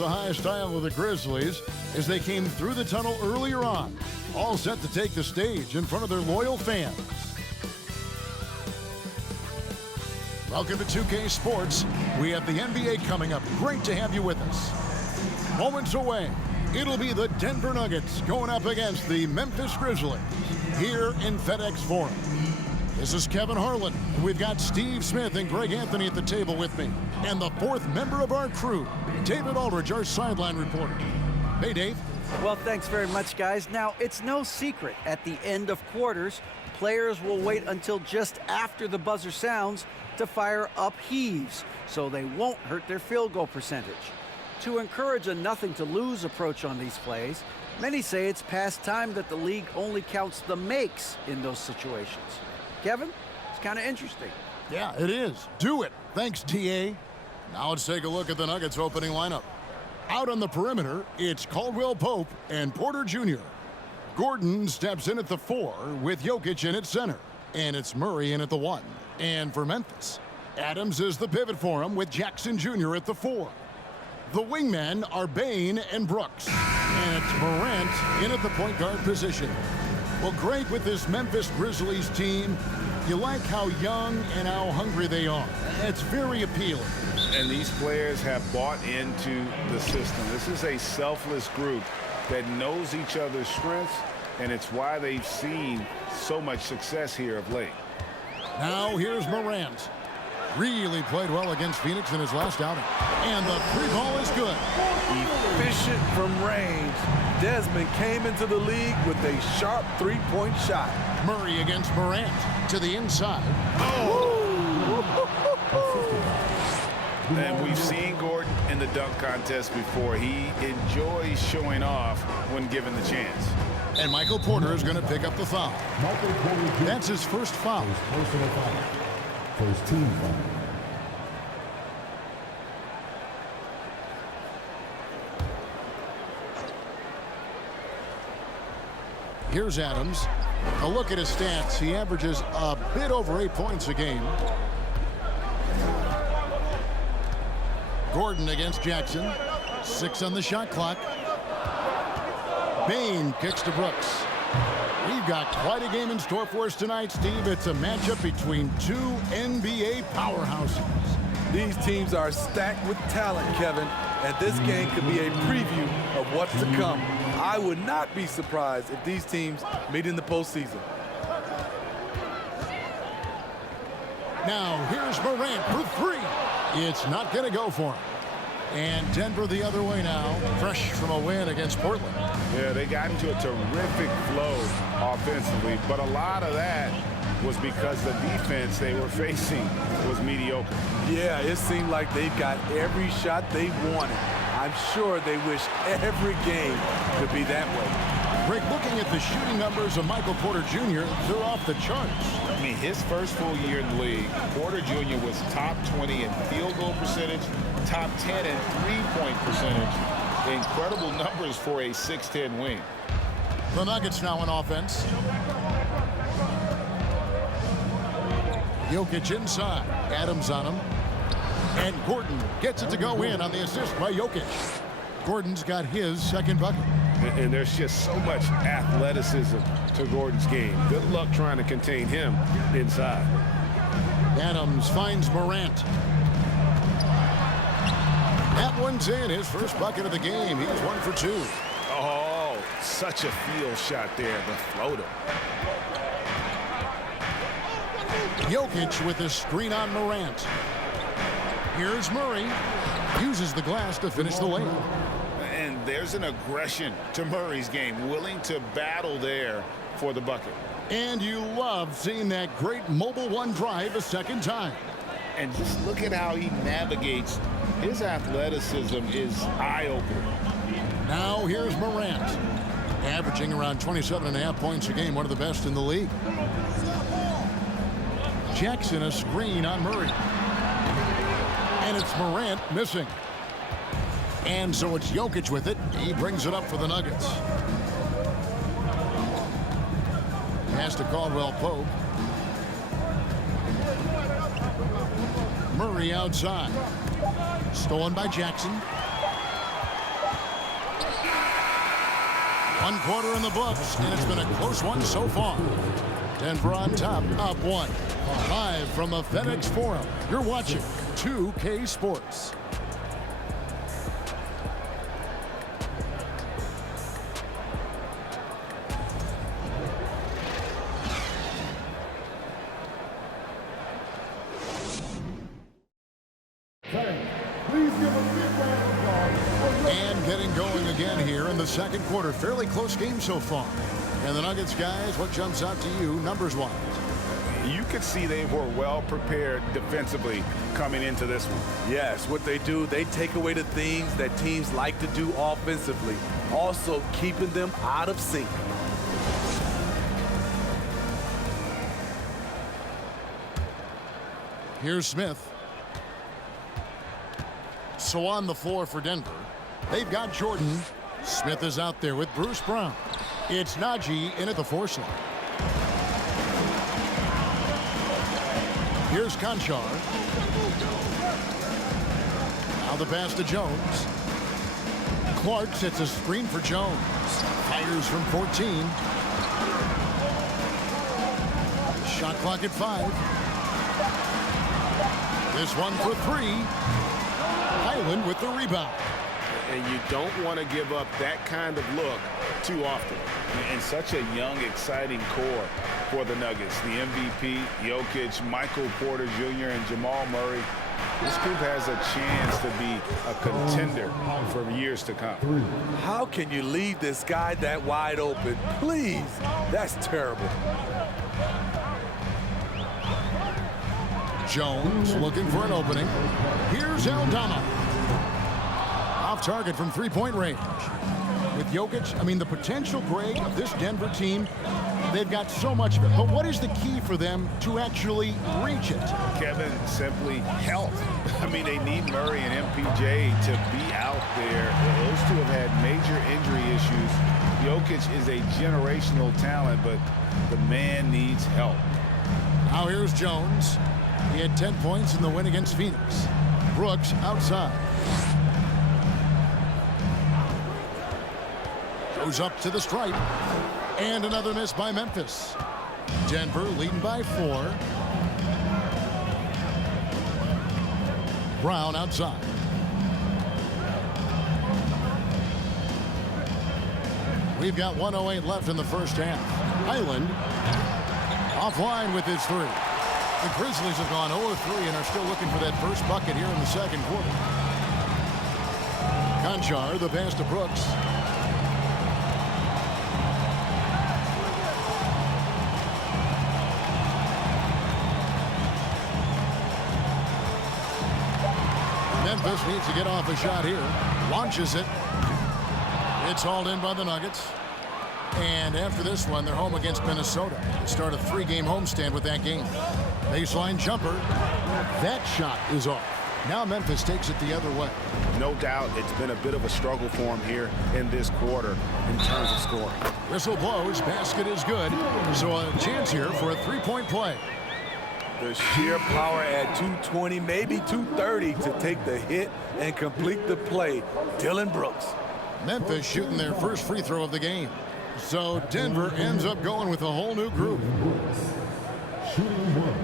the high style of the Grizzlies as they came through the tunnel earlier on, all set to take the stage in front of their loyal fans. Welcome to 2K Sports. We have the NBA coming up. Great to have you with us. Moments away, it'll be the Denver Nuggets going up against the Memphis Grizzlies here in FedEx Forum. This is Kevin Harlan. We've got Steve Smith and Greg Anthony at the table with me. And the fourth member of our crew, David Aldridge, our sideline reporter. Hey, Dave. Well, thanks very much, guys. Now, it's no secret at the end of quarters, players will wait until just after the buzzer sounds to fire up heaves, so they won't hurt their field goal percentage. To encourage a nothing-to-lose approach on these plays, many say it's past time that the league only counts the makes in those situations. Kevin, it's kind of interesting. Yeah, it is. Do it. Thanks, TA. Now let's take a look at the Nuggets opening lineup. Out on the perimeter, it's Caldwell Pope and Porter Jr. Gordon steps in at the 4 with Jokic in at center. And it's Murray in at the 1. And for Memphis, Adams is the pivot for him with Jackson Jr. at the 4. The wingmen are Bane and Brooks. And it's Morant in at the point guard position. Well, Greg, with this Memphis Grizzlies team, you like how young and how hungry they are. It's very appealing. And these players have bought into the system. This is a selfless group that knows each other's strengths, and it's why they've seen so much success here of late. Now here's Morant. Really played well against Phoenix in his last outing. And the three ball is good. Efficient from range. Desmond came into the league with a sharp three-point shot. Murray against Morant to the inside. And we've seen Gordon in the dunk contest before. He enjoys showing off when given the chance. And Michael Porter is going to pick up the foul. That's his first foul. First team foul. Here's Adams. A look at his stats. He averages a bit over 8 points a game. Gordon against Jackson. 6 on the shot clock. Bane kicks to Brooks. We've got quite a game in store for us tonight, Steve. It's a matchup between two NBA powerhouses. These teams are stacked with talent, Kevin, and this game could be a preview of what's to come. I would not be surprised if these teams meet in the postseason. Now, here's Morant for 3. It's not going to go for him. And Denver the other way now, fresh from a win against Portland. Yeah, they got into a terrific flow offensively, but a lot of that was because the defense they were facing was mediocre. Yeah, it seemed like they got every shot they wanted. I'm sure they wish every game could be that way. Rick, looking at the shooting numbers of Michael Porter Jr., they're off the charts. I mean, his first full year in the league, Porter Jr. was top 20 in field goal percentage, top 10 in three-point percentage. Incredible numbers for a 6'10 wing. The Nuggets now in offense. Jokic inside. Adams on him. And Gordon gets it to go in on the assist by Jokic. Gordon's got his second bucket. And there's just so much athleticism to Gordon's game. Good luck trying to contain him inside. Adams finds Morant. That one's in, his first bucket of the game. He's 1 for 2. Oh, such a field shot there, the floater. Jokic with a screen on Morant. Here's Murray. Uses the glass to finish the layup. And there's an aggression to Murray's game, willing to battle there for the bucket. And you love seeing that great mobile one drive a second time. And just look at how he navigates. His athleticism is eye-opening. Now here's Morant, averaging around 27.5 points a game, one of the best in the league. Jackson a screen on Murray. And it's Morant missing. And so it's Jokic with it. He brings it up for the Nuggets. Pass to Caldwell Pope. Murray outside. Stolen by Jackson. One quarter in the books, and it's been a close one so far. Denver on top, up one. Live from the FedEx Forum, you're watching 2K Sports. Please give a big round of applause. And getting going again here in the second quarter. Fairly close game so far. And the Nuggets, guys, what jumps out to you numbers-wise? You could see they were well prepared defensively coming into this one. Yes, what they do, they take away the things that teams like to do offensively, also keeping them out of sync. Here's Smith. So on the floor for Denver, they've got Jordan. Smith is out there with Bruce Brown. It's Najee in at the 4 slot. Here's Conchar. Now the pass to Jones. Clark sets a screen for Jones. Fires from 14. Shot clock at 5. This one for 3. Highland with the rebound. And you don't want to give up that kind of look too often. And such a young, exciting core for the Nuggets. The MVP, Jokic, Michael Porter Jr., and Jamal Murray. This group has a chance to be a contender for years to come. How can you leave this guy that wide open? Please, that's terrible. Jones looking for an opening. Here's Aldama. Off target from three-point range. With Jokic, I mean, the potential, Greg, of this Denver team, they've got so much of it. But what is the key for them to actually reach it? Kevin, simply health. I mean, they need Murray and MPJ to be out there. Those two have had major injury issues. Jokic is a generational talent, but the man needs help. Now here's Jones. He had 10 points in the win against Phoenix. Brooks outside. Goes up to the stripe. And another miss by Memphis. Denver leading by 4. Brown outside. We've got 1:08 left in the first half. Highland offline with his 3. The Grizzlies have gone 0-3 and are still looking for that first bucket here in the second quarter. Conchar, the pass to Brooks. Memphis needs to get off a shot here. Launches it. It's hauled in by the Nuggets. And after this one, they're home against Minnesota. They start a 3-game homestand with that game. Baseline jumper. That shot is off. Now Memphis takes it the other way. No doubt it's been a bit of a struggle for him here in this quarter in terms of scoring. Whistle blows. Basket is good. So a chance here for a 3-point play. The sheer power at 220, maybe 230 to take the hit and complete the play. Dillon Brooks. Memphis shooting their first free throw of the game. So Denver ends up going with a whole new group. Shooting 1.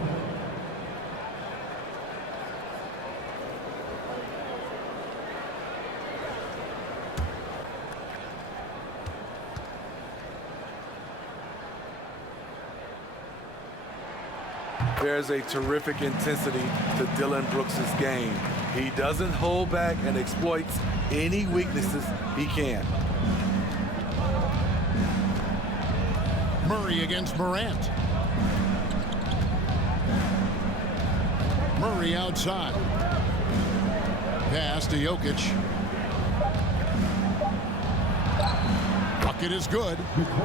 There's a terrific intensity to Dillon Brooks' game. He doesn't hold back and exploits any weaknesses he can. Murray against Morant. Murray outside. Pass to Jokic. Bucket is good.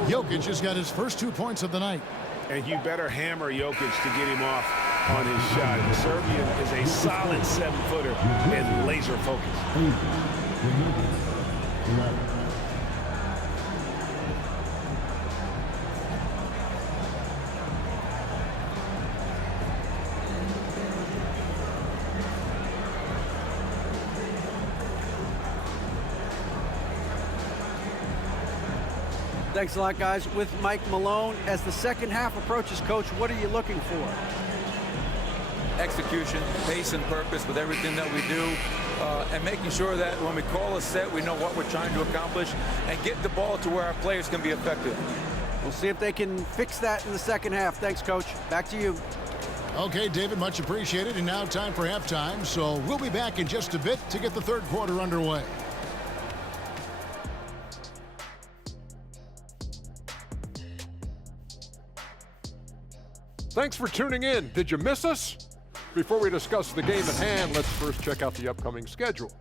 Jokic has got his first 2 points of the night. And you better hammer Jokic to get him off on his shot. The Serbian is a solid 7-footer and laser focused. 8. The Nuggets. 11. Thanks a lot, guys. With Mike Malone, as the second half approaches, Coach, what are you looking for? Execution, pace and purpose with everything that we do, and making sure that when we call a set, we know what we're trying to accomplish and get the ball to where our players can be effective. We'll see if they can fix that in the second half. Thanks, Coach. Back to you. Okay, David, much appreciated. And now time for halftime. So we'll be back in just a bit to get the third quarter underway. Thanks for tuning in. Did you miss us? Before we discuss the game at hand, let's first check out the upcoming schedule.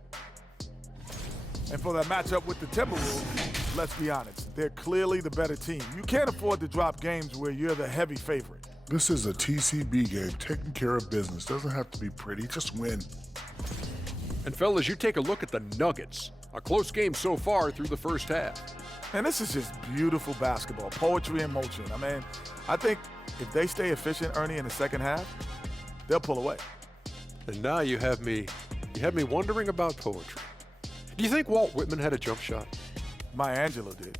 And for that matchup with the Timberwolves, let's be honest, they're clearly the better team. You can't afford to drop games where you're the heavy favorite. This is a TCB game, taking care of business. Doesn't have to be pretty, just win. And fellas, you take a look at the Nuggets. A close game so far through the first half. And this is just beautiful basketball, poetry in motion. I mean, I think if they stay efficient, Ernie, in the second half, they'll pull away. And now you have me wondering about poetry. Do you think Walt Whitman had a jump shot? Maya Angelou did.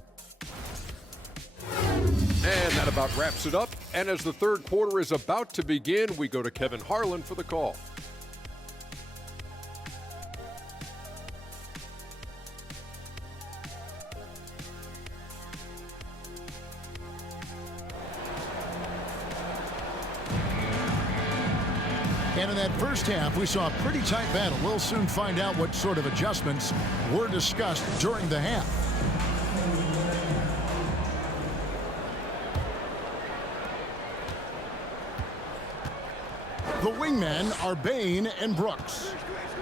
And that about wraps it up. And as the third quarter is about to begin, we go to Kevin Harlan for the call. And in that first half, we saw a pretty tight battle. We'll soon find out what sort of adjustments were discussed during the half. The wingmen are Bain and Brooks.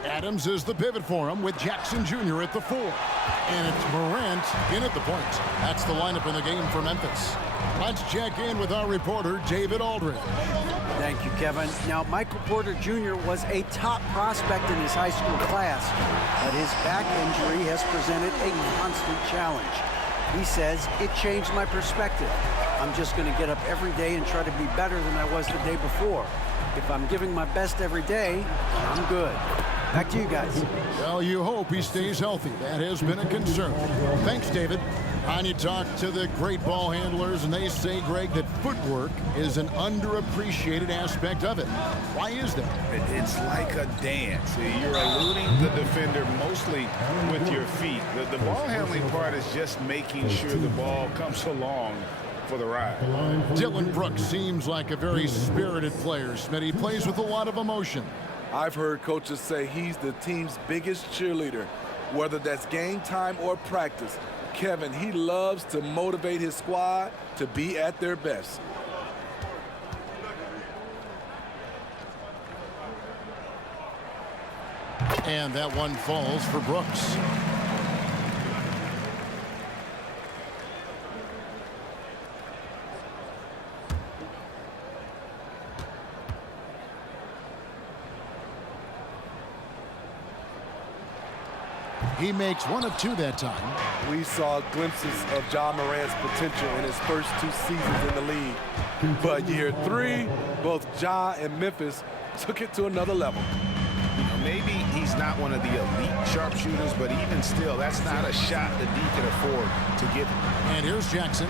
Adams is the pivot for him with Jackson Jr. at the 4. And it's Morant in at the point. That's the lineup in the game for Memphis. Let's check in with our reporter, David Aldridge. Thank you, Kevin. Now, Michael Porter Jr. was a top prospect in his high school class, but his back injury has presented a constant challenge. He says, it changed my perspective. I'm just going to get up every day and try to be better than I was the day before. If I'm giving my best every day, I'm good. Back to you guys. Well, you hope he stays healthy. That has been a concern. Thanks, David. And you talk to the great ball handlers, and they say, Greg, that footwork is an underappreciated aspect of it. Why is that? It's like a dance. You're eluding the defender mostly with your feet. The ball handling part is just making sure the ball comes along for the ride. Dylan Brooks seems like a very spirited player, Smitty. He plays with a lot of emotion. I've heard coaches say he's the team's biggest cheerleader, whether that's game time or practice. Kevin, he loves to motivate his squad to be at their best. And that one falls for Brooks. He makes one of two that time. We saw glimpses of Ja Morant's potential in his first 2 seasons in the league. But year 3, both Ja and Memphis took it to another level. Maybe he's not one of the elite sharpshooters, but even still, that's not a shot that he can afford to get. And here's Jackson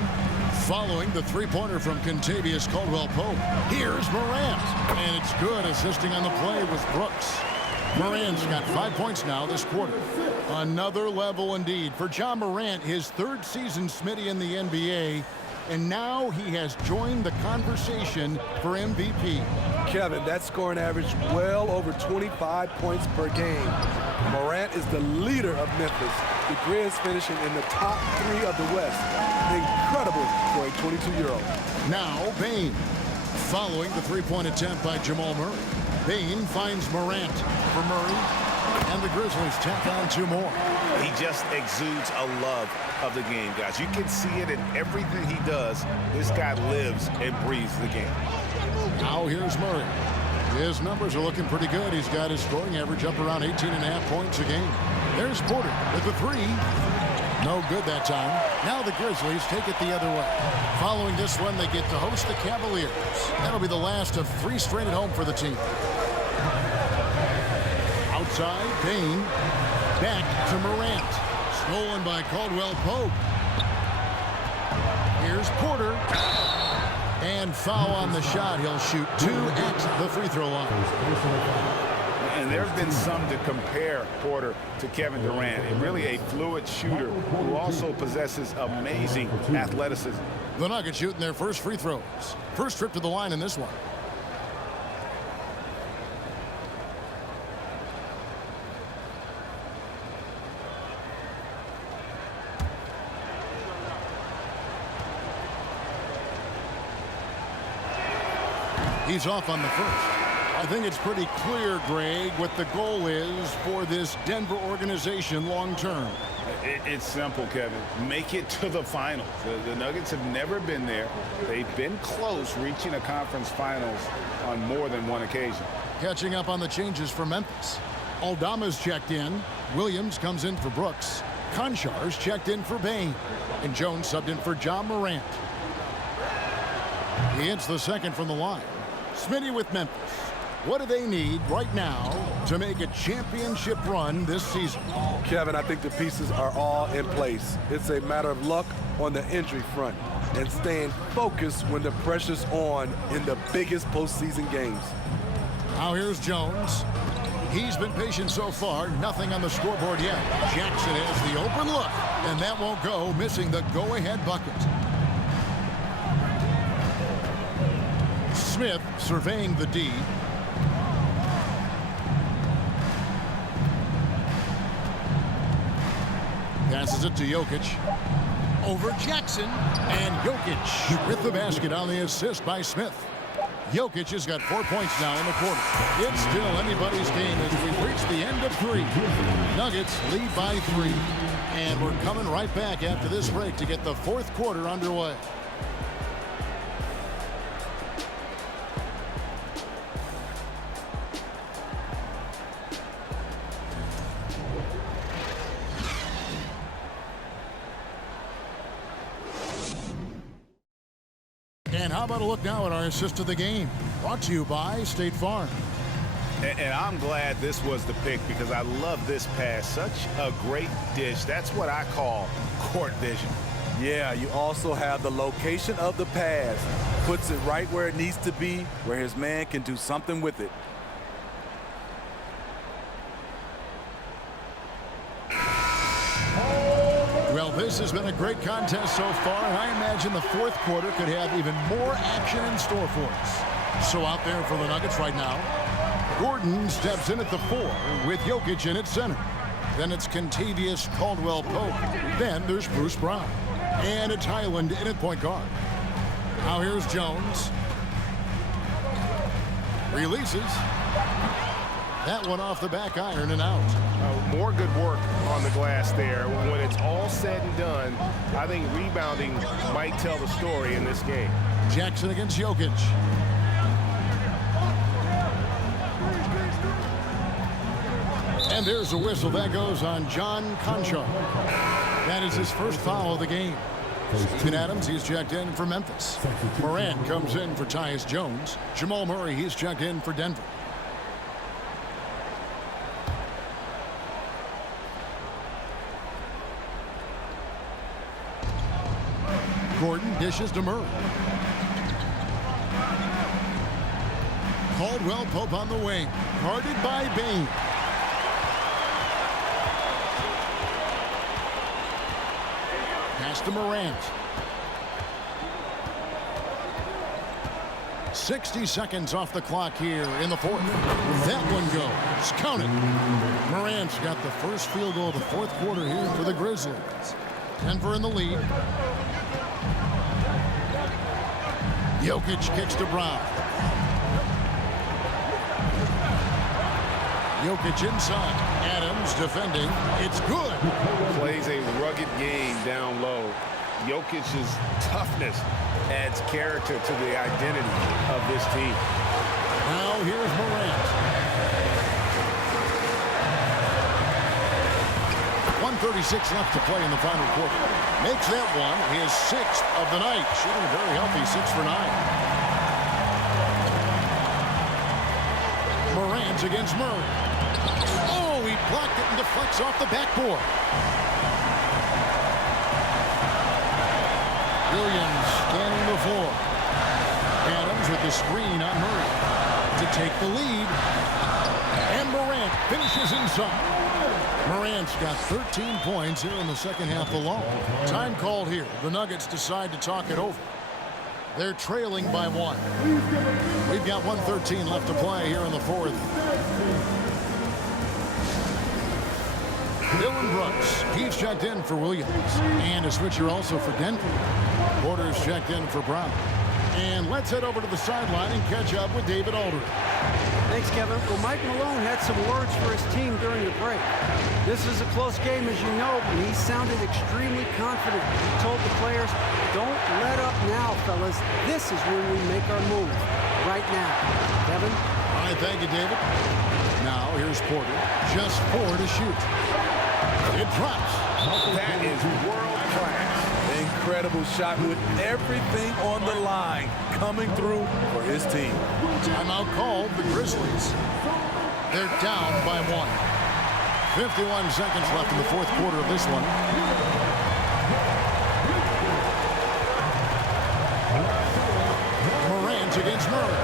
following the three-pointer from Contavious Caldwell-Pope. Here's Morant, and it's good. Assisting on the play was Brooks. Morant's got 5 points now this quarter. Another level indeed for Ja Morant, his 3rd season, Smitty, in the NBA. And now he has joined the conversation for MVP. Kevin, that scoring average well over 25 points per game. Morant is the leader of Memphis. The Grizz finishing in the top 3 of the West. Incredible for a 22-year-old. Now Bain. Following the three-point attempt by Jamal Murray. Bain finds Morant for Murray. And the Grizzlies tack on 2 more. He just exudes a love of the game, guys. You can see it in everything he does. This guy lives and breathes the game. Now here's Murray. His numbers are looking pretty good. He's got his scoring average up around 18.5 points a game. There's Porter with the 3. No good that time. Now the Grizzlies take it the other way. Following this one, they get to host the Cavaliers. That'll be the last of 3 straight at home for the team. Outside, Bain. Back to Morant. Stolen by Caldwell-Pope. Here's Porter. And foul on the shot. He'll shoot 2 at the free throw line. And there have been some to compare Porter to Kevin Durant. And really a fluid shooter who also possesses amazing athleticism. The Nuggets shooting their first free throws. First trip to the line in this one. He's off on the first. I think it's pretty clear, Greg, what the goal is for this Denver organization long term. It's simple, Kevin. Make it to the finals. The Nuggets have never been there. They've been close reaching a conference finals on more than one occasion. Catching up on the changes for Memphis. Aldama's checked in. Williams comes in for Brooks. Konchar's checked in for Bain. And Jones subbed in for John Morant. He hits the second from the line. Smitty with Memphis. What do they need right now to make a championship run this season? Kevin, I think the pieces are all in place. It's a matter of luck on the injury front and staying focused when the pressure's on in the biggest postseason games. Now here's Jones. He's been patient so far. Nothing on the scoreboard yet. Jackson has the open look, and that won't go, missing the go-ahead bucket. Smith surveying the D. Passes it to Jokic. Over Jackson. And Jokic with the basket on the assist by Smith. Jokic has got 4 points now in the quarter. It's still anybody's game as we reach the end of 3. Nuggets lead by 3. And we're coming right back after this break to get the fourth quarter underway. And how about a look now at our assist of the game? Brought to you by State Farm. And I'm glad this was the pick because I love this pass. Such a great dish. That's what I call court vision. Yeah, you also have the location of the pass. Puts it right where it needs to be, where his man can do something with it. Well, this has been a great contest so far, and I imagine the fourth quarter could have even more action in store for us. So out there for the Nuggets right now, Gordon steps in at the 4 with Jokic in at center. Then it's Kentavious Caldwell-Pope. Then there's Bruce Brown. And it's Highland in at point guard. Now here's Jones. Releases. That one off the back iron and out. More good work on the glass there. When it's all said and done, I think rebounding might tell the story in this game. Jackson against Jokic. And there's a whistle. That goes on John Konchar. That is his first foul of the game. Steven Adams, he's checked in for Memphis. Morant comes in for Tyus Jones. Jamal Murray, he's checked in for Denver. Gordon dishes to Murray. Caldwell-Pope on the wing. Guarded by Bain. Pass to Morant. 60 seconds off the clock here in the fourth. That one goes. Count it. Morant's got the first field goal of the fourth quarter here for the Grizzlies. Denver in the lead. Jokic kicks to Brown. Jokic inside. Adams defending. It's good. Plays a rugged game down low. Jokic's toughness adds character to the identity of this team. Now here's Morant. 1:36 left to play in the final quarter. Makes that one his 6th of the night. Shooting a very healthy 6 for 9. Morant against Murray. Oh, he blocked it and deflects off the backboard. Williams the screen on Murray to take the lead. And Morant finishes inside. Morant's got 13 points here in the second half alone. Time called here. The Nuggets decide to talk it over. They're trailing by 1. We've got 1:13 left to play here in the fourth. Dylan Brooks, he's checked in for Williams. And a switcher also for Denver. Porter's checked in for Brown. And let's head over to the sideline and catch up with David Aldridge. Thanks, Kevin. Well, Mike Malone had some words for his team during the break. This is a close game, as you know, but he sounded extremely confident. He told the players, don't let up now, fellas. This is when we make our move. Right now. Kevin? All right, thank you, David. Now, here's Porter. Just 4 to shoot. It drops. That is world class. Incredible shot with everything on the line coming through for his team. Timeout called the Grizzlies. They're down by 1. 51 seconds left in the fourth quarter of this one. Morant against Murray.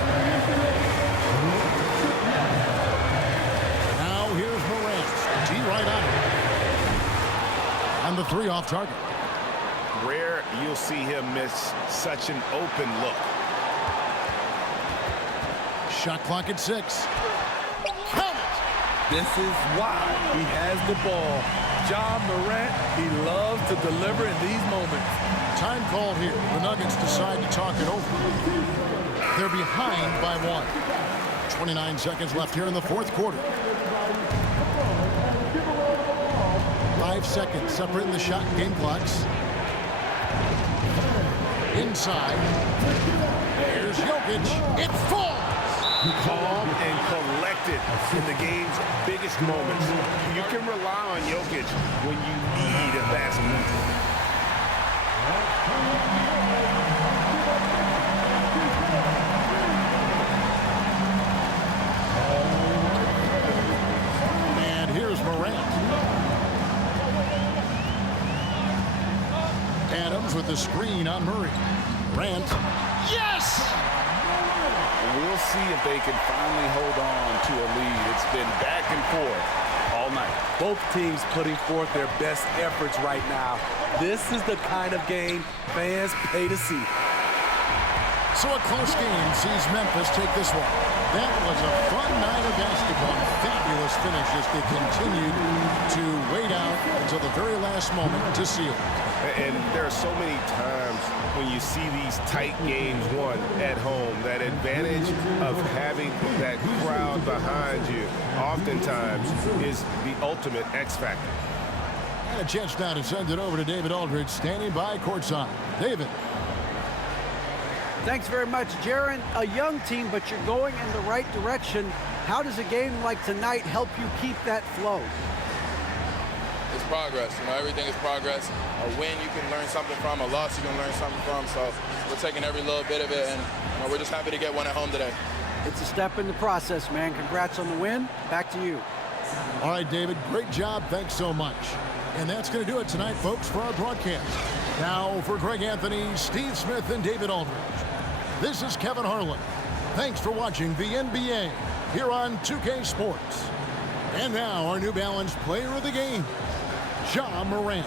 Now here's Morant. D right on him. And the 3 off target. Rare you'll see him miss such an open look. Shot clock at 6. Count it! This is why he has the ball. Ja Morant, he loves to deliver in these moments. Time called here. The Nuggets decide to talk it over. They're behind by 1. 29 seconds left here in the fourth quarter. 5 seconds separating the shot and game clocks. Inside. Here's Jokic. It falls! Calm and collected in the game's biggest moments. You can rely on Jokic when you need a basket. And here's Morant. Adams with the screen on Murray. Morant. Yes! We'll see if they can finally hold on to a lead. It's been back and forth all night. Both teams putting forth their best efforts right now. This is the kind of game fans pay to see. So a close game sees Memphis take this one. That was a fun night of basketball. Fabulous finish as they continued to wait out until the very last moment to seal it. And there are so many times when you see these tight games won at home, that advantage of having that crowd behind you oftentimes is the ultimate X factor. And a chance now to send it over to David Aldridge, standing by courtside. David. Thanks very much, Jaron. A young team, but you're going in the right direction. How does a game like tonight help you keep that flow? It's progress. You know, everything is progress. A win you can learn something from, a loss you can learn something from. So we're taking every little bit of it, and we're just happy to get one at home today. It's a step in the process, man. Congrats on the win. Back to you. All right, David, great job. Thanks so much. And that's going to do it tonight, folks, for our broadcast. Now, for Greg Anthony, Steve Smith, and David Aldridge, this is Kevin Harlan. Thanks for watching the NBA here on 2K Sports. And now, our New Balance player of the game, Ja Morant.